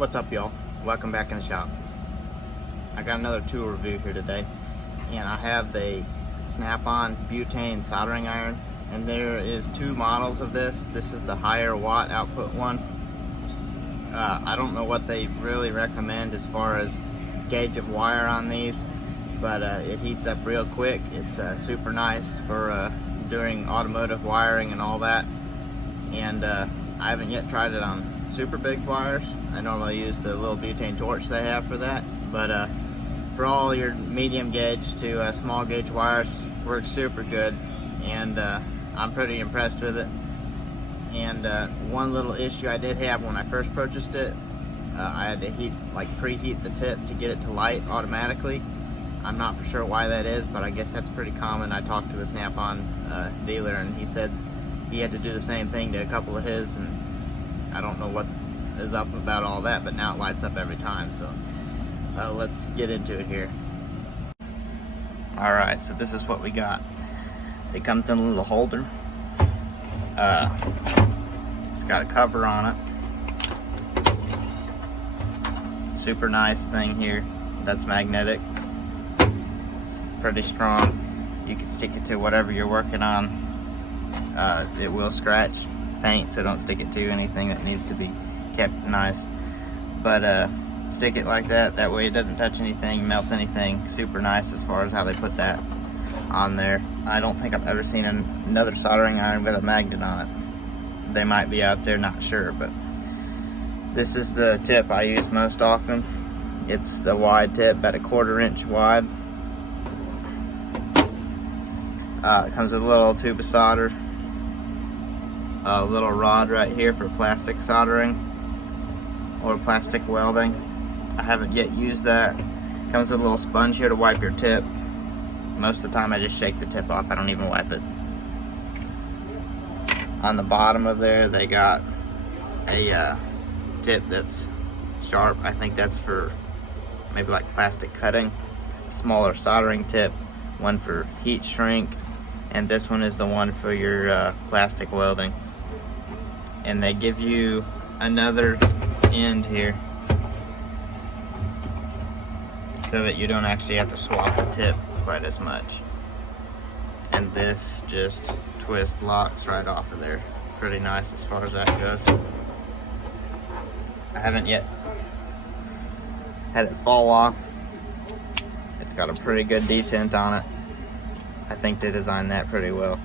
What's up, y'all? Welcome back in the shop. I got another tool review here today, and I have the Snap-on butane soldering iron, and there is two models of this. This is the higher watt output one. I don't know what they really recommend as far as gauge of wire on these, but it heats up real quick. It's super nice for doing automotive wiring and all that, and I haven't yet tried it on super big wires. I normally use the little butane torch they have for that, but for all your medium gauge to small gauge wires, works super good, and I'm pretty impressed with it. And one little issue I did have when I first purchased it, I had to preheat the tip to get it to light automatically. I'm not for sure why that is, but I guess that's pretty common. I talked to the Snap-on dealer, and he said he had to do the same thing to a couple of his, and I don't know what is up about all that, but now it lights up every time. So let's get into it here. Alright, so this is what we got. It comes in a little holder. It's got a cover on it. Super nice thing here. That's magnetic. It's pretty strong. You can stick it to whatever you're working on. It will scratch paint, so don't stick it to anything that needs to be kept nice. But stick it like that. That way it doesn't touch anything, melt anything. Super nice as far as how they put that on there. I don't think I've ever seen another soldering iron with a magnet on it. They might be out there, not sure, but this is the tip I use most often. It's the wide tip, about 1/4 inch wide. It comes with a little tube of solder, a little rod right here for plastic soldering or plastic welding. I haven't yet used that. Comes with a little sponge here to wipe your tip. Most of the time I just shake the tip off. I don't even wipe it. On the bottom of there they got a tip that's sharp. I think that's for maybe like plastic cutting. A smaller soldering tip, one for heat shrink, and this one is the one for your plastic welding. And they give you another end here so that you don't actually have to swap the tip quite as much. And this just twist locks right off of there. Pretty nice as far as that goes. I haven't yet had it fall off. It's got a pretty good detent on it. I think they designed that pretty well.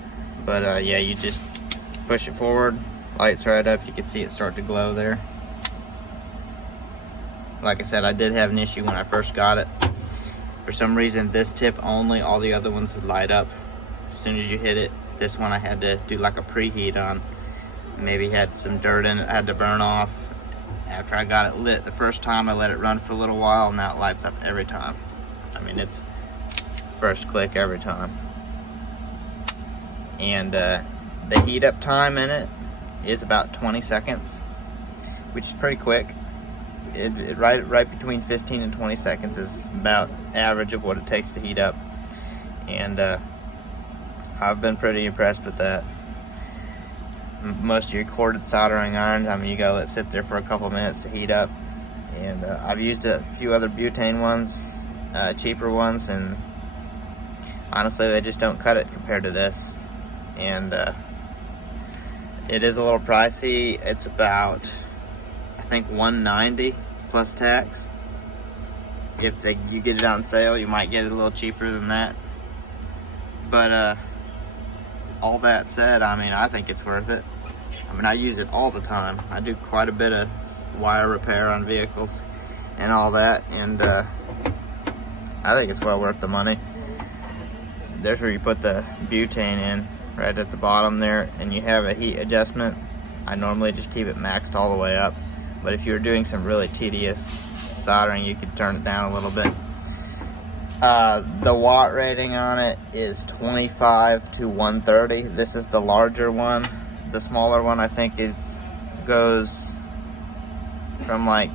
But yeah, you just push it forward, lights right up. You can see it start to glow there. Like I said, I did have an issue when I first got it. For some reason, this tip only, all the other ones would light up as soon as you hit it. This one I had to do like a preheat on. Maybe had some dirt in it, had to burn off. After I got it lit the first time, I let it run for a little while, and now it lights up every time. I mean, it's first click every time. And the heat up time in it is about 20 seconds, which is pretty quick. Right between 15 and 20 seconds is about average of what it takes to heat up. And I've been pretty impressed with that. Most of your corded soldering irons, I mean, you gotta let it sit there for a couple minutes to heat up. And I've used a few other butane ones, cheaper ones, and honestly they just don't cut it compared to this. And it is a little pricey. It's about, I think, $190 plus tax. If you get it on sale, you might get it a little cheaper than that. But all that said, I mean, I think it's worth it. I mean, I use it all the time. I do quite a bit of wire repair on vehicles and all that, and I think it's well worth the money. There's where you put the butane in, right at the bottom there, and you have a heat adjustment. I normally just keep it maxed all the way up, but if you're doing some really tedious soldering, you could turn it down a little bit. The watt rating on it is 25 to 130. This is the larger one. The smaller one, I think, goes from like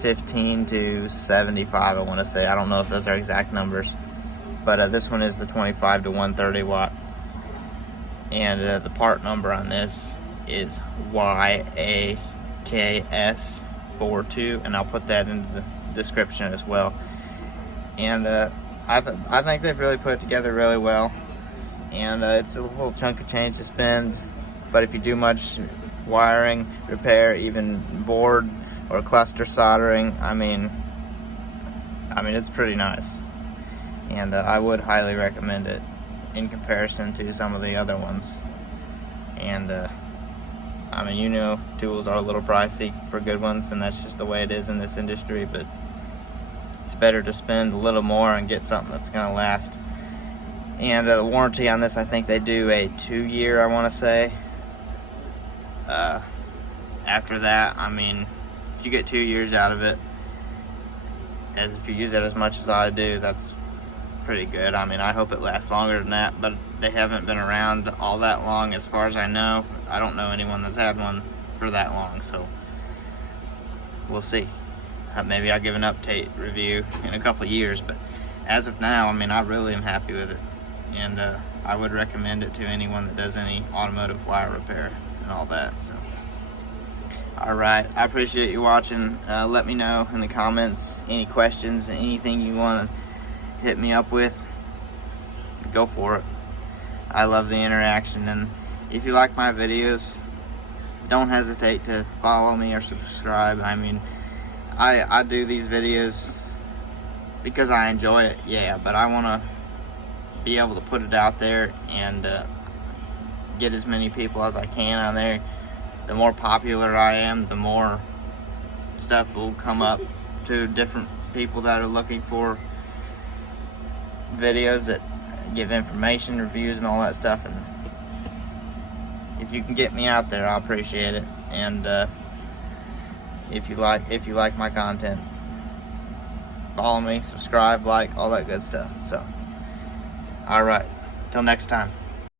15 to 75, I want to say. I don't know if those are exact numbers, but this one is the 25 to 130 watt. And the part number on this is YAKS42. YAKS42, and I'll put that into the description as well. And I think they've really put it together really well, and it's a little chunk of change to spend, but if you do much wiring repair, even board or cluster soldering, I mean it's pretty nice, and I would highly recommend it in comparison to some of the other ones. And I mean, you know, tools are a little pricey for good ones, and that's just the way it is in this industry, but it's better to spend a little more and get something that's going to last. And the warranty on this, I think they do a 2-year, I want to say. After that, I mean, if you get 2 years out of it, as if you use it as much as I do, that's pretty good. I mean, I hope it lasts longer than that, but they haven't been around all that long as far as I know. I don't know anyone that's had one for that long, so we'll see. Maybe I'll give an update review in a couple of years, but as of now, I mean, I really am happy with it, and I would recommend it to anyone that does any automotive wire repair and all that. So, all right, I appreciate you watching. Let me know in the comments any questions, anything you want to hit me up with. Go for it. I love the interaction, and if you like my videos, don't hesitate to follow me or subscribe. I mean, I do these videos because I enjoy it, yeah, but I want to be able to put it out there and get as many people as I can on there. The more popular I am, the more stuff will come up to different people that are looking for videos that give information, reviews, and all that stuff. And if you can get me out there, I'll appreciate it. And if you like my content, follow me, subscribe, like, all that good stuff. So, all right, till next time.